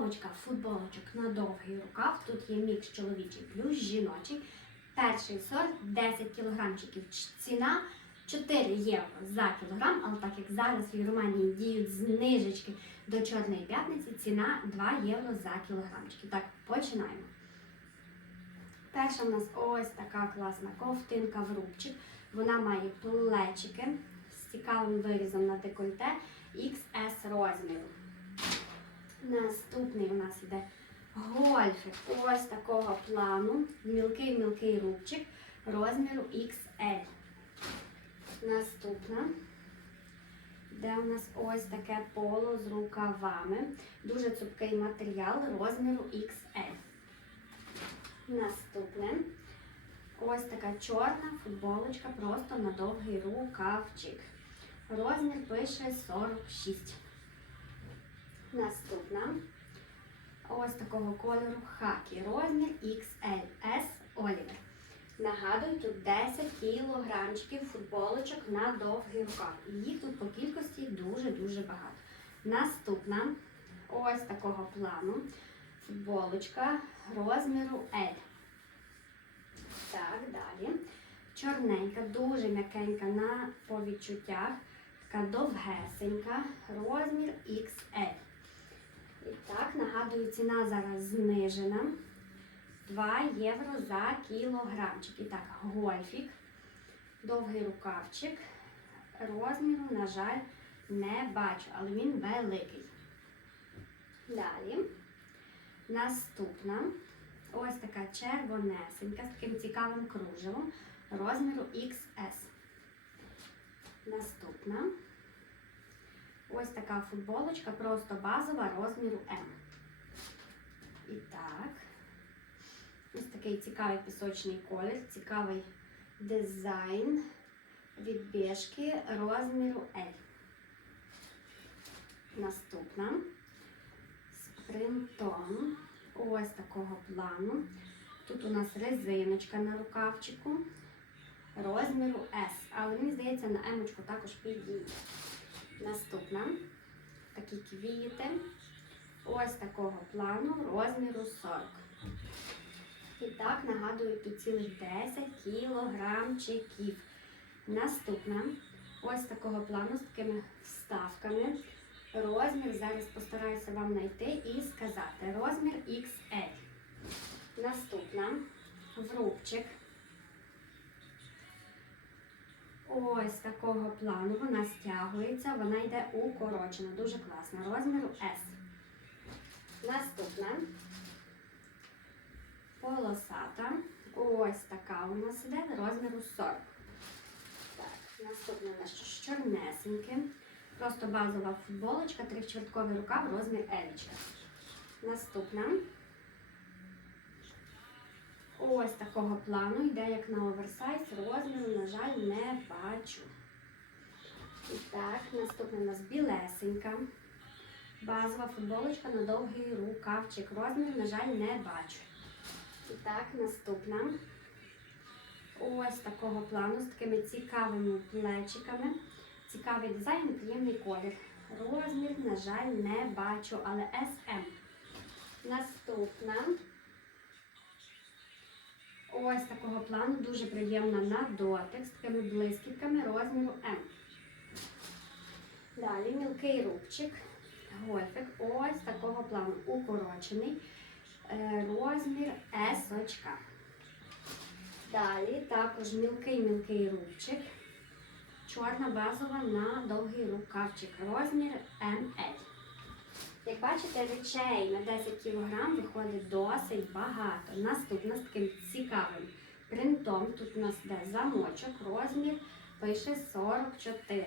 упаковочка футболочок на довгий рукав. Тут є мікс чоловічий плюс жіночий. Перший сорт 10 кілограмчиків. Ціна 4 євро за кілограм, але так як зараз в Євроманії діють знижечки до Чорної п'ятниці, ціна 2 євро за кілограмчики. Так, починаємо. Перша в нас ось така класна ковтинка в рубчик. Вона має плечики з цікавим вирізом на декольте XS розміру. Наступний у нас йде гольфик ось такого плану. Мілкий-мілкий рубчик розміру XL. Наступна. Де у нас ось таке поло з рукавами. Дуже цупкий матеріал розміру XL. Наступне. Ось така чорна футболочка просто на довгий рукавчик. Розмір пише 46. Наступна. Ось такого кольору хакі. Розмір XLS Oliver. Нагадую, тут 10 кілограмчиків футболочок на довгий рукав. Їх тут по кількості дуже-дуже багато. Наступна ось такого плану футболочка розміру L. Так, далі. Чорненька, дуже м'якенька на по відчуттях. Така довгесенька, розмір XL. І так, нагадую, ціна зараз знижена. 2 євро за кілограмчик. І так, гольфік, довгий рукавчик. Розміру, на жаль, не бачу, але він великий. Далі. Наступна. Ось така червонесенька з таким цікавим кружевом розміру XS. Наступна. Ось така футболочка, просто базова розміру М. І так. Ось такий цікавий пісочний колір, цікавий дизайн від бежки розміру L. Наступна з принтом ось такого плану. Тут у нас резиночка на рукавчику розміру S. Але мені здається, на М також підійде. Наступна такі квіти. Ось такого плану розміру 40. І так, нагадую, тут цілих 10 кілограмчиків. Наступна ось такого плану з такими вставками. Розмір, зараз постараюся вам знайти і сказати. Розмір XL. Наступна в рубчик. Ось такого плану. Вона стягується, вона йде укорочена. Дуже класна. Розміру S. Наступна полосата. Ось така у нас іде розміру 40. Так, наступне у нас чорнесеньке. Просто базова футболочка, тричвертковий рукав, розмір Елічка. Наступна. Ось такого плану йде як на оверсайз, розміру, на жаль, не бачу. І так, наступна у нас білесенька. Базова футболочка на довгий рукавчик. Розмір, на жаль, не бачу. І так, наступна. Ось такого плану з такими цікавими плечиками. Цікавий дизайн, приємний колір. Розмір, на жаль, не бачу, але SM. Наступна. Ось такого плану, дуже приємна на дотик з такими блискітками розміру М. Далі мілкий рубчик, гольфик, ось такого плану укорочений. Е, Розмір S. очка. Далі також мілкий-мілкий рубчик. Чорна базова на довгий рукавчик. Розмір ML. Як бачите, речей на 10 кг виходить досить багато. Наступна з таким цікавим принтом. Тут у нас йде замочок, розмір пише 44.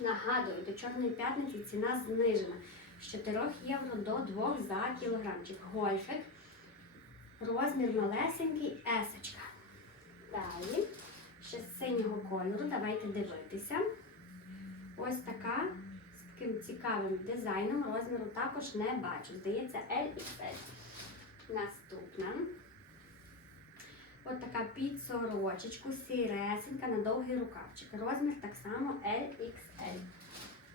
Нагадую, до Чорної п'ятниці ціна знижена з 4 євро до 2 за кілограмчик. Гольфик. Розмір малесенький, есочка. Далі, ще з синього кольору, давайте дивитися. Ось така таким цікавим дизайном. Розміру також не бачу. Здається, LXL. Наступна. Ось така під сорочечку, сіресенька на довгий рукавчик. Розмір так само LXL.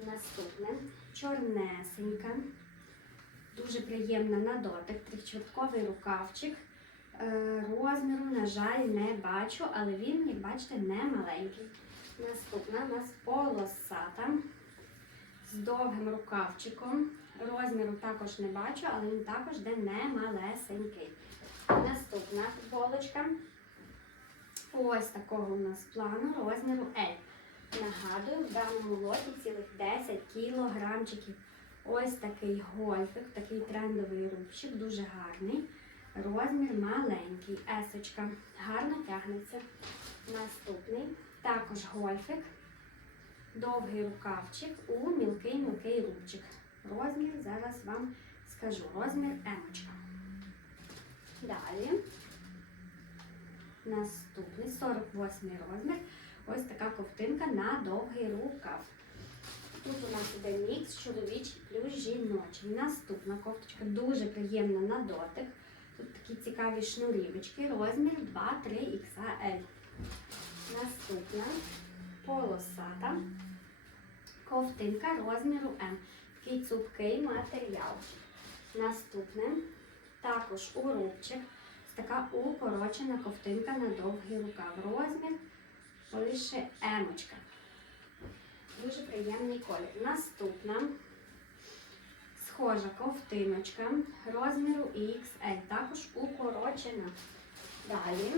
Наступне чорнесенька. Дуже приємна на дотик, тричвертковий рукавчик. Е, Розміру, на жаль, не бачу, але він, як бачите, не маленький. Наступна у нас полосата з довгим рукавчиком. Розміру також не бачу, але він також де не малесенький. Наступна футболочка. Ось такого у нас плану розміру L. Нагадую, в даному лоті цілих 10 кілограмчиків. Ось такий гольфик, такий трендовий рубчик, дуже гарний. Розмір маленький. Есочка. Гарно тягнеться. Наступний. Також гольфик. Довгий рукавчик у мілкий-мілкий рубчик. Розмір зараз вам скажу. Розмір емочка. Далі. Наступний 48 розмір. Ось така ковтинка на довгий рукав. Тут у нас іде мікс чоловічий плюс жіночий. Наступна кофточка дуже приємна на дотик. Тут такі цікаві шнурівочки, розмір 2-3 XL. Наступна полосата. Ковтинка розміру М. Такий цупкий матеріал. Наступне також у рубчик. Така укорочена ковтинка на довгий рукав. Розмір лише емочка. Дуже приємний колір. Наступна схожа ковтиночка розміру XL, також укорочена. Далі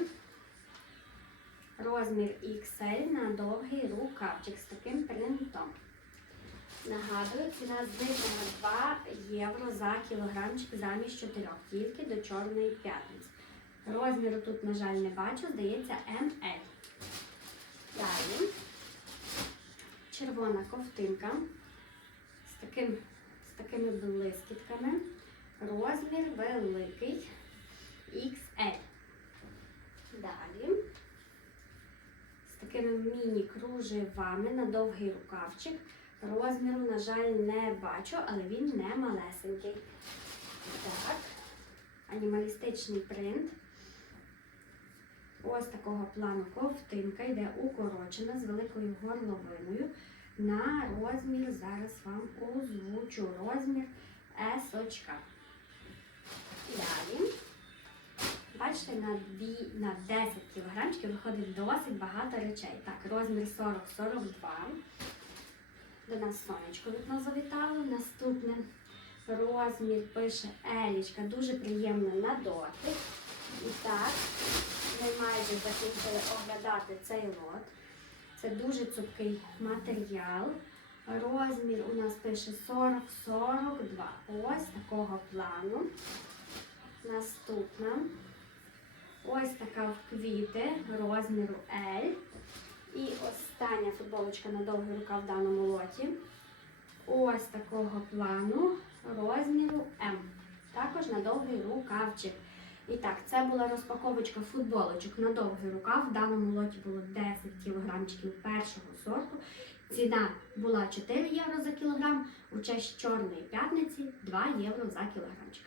розмір XL на довгий рукавчик з таким принтом. Нагадую, ціна знижена 2 євро за кілограмчик замість 4, тільки до Чорної п'ятниці. Розміру тут, на жаль, не бачу, здається, ML. Далі червона ковтинка з, таким, з такими блискітками. Розмір великий XL. Далі такими міні-кружевами на довгий рукавчик. Розміру, на жаль, не бачу, але він не малесенький. Так, анімалістичний принт. Ось такого плану ковтинка йде укорочена з великою горловиною. На розмір зараз вам озвучу розмір есочка. Далі. Бачите, на, дві, на 10 кілограмчиків виходить досить багато речей. Так, розмір 40-42. До нас сонечко вікно завітало. Наступне розмір пише Елічка. Дуже приємно на дотик. І так, ми майже закінчили оглядати цей лот. Це дуже цупкий матеріал. Розмір у нас пише 40-42. Ось такого плану. Наступна. Ось така в квіти розміру L. І остання футболочка на довгий рукав в даному лоті. Ось такого плану розміру М. Також на довгий рукавчик. І так, це була розпаковочка футболочок на довгий рукав. В даному лоті було 10 кілограмчиків першого сорту. Ціна була 4 євро за кілограм. У честь чорної п'ятниці 2 євро за кілограмчик.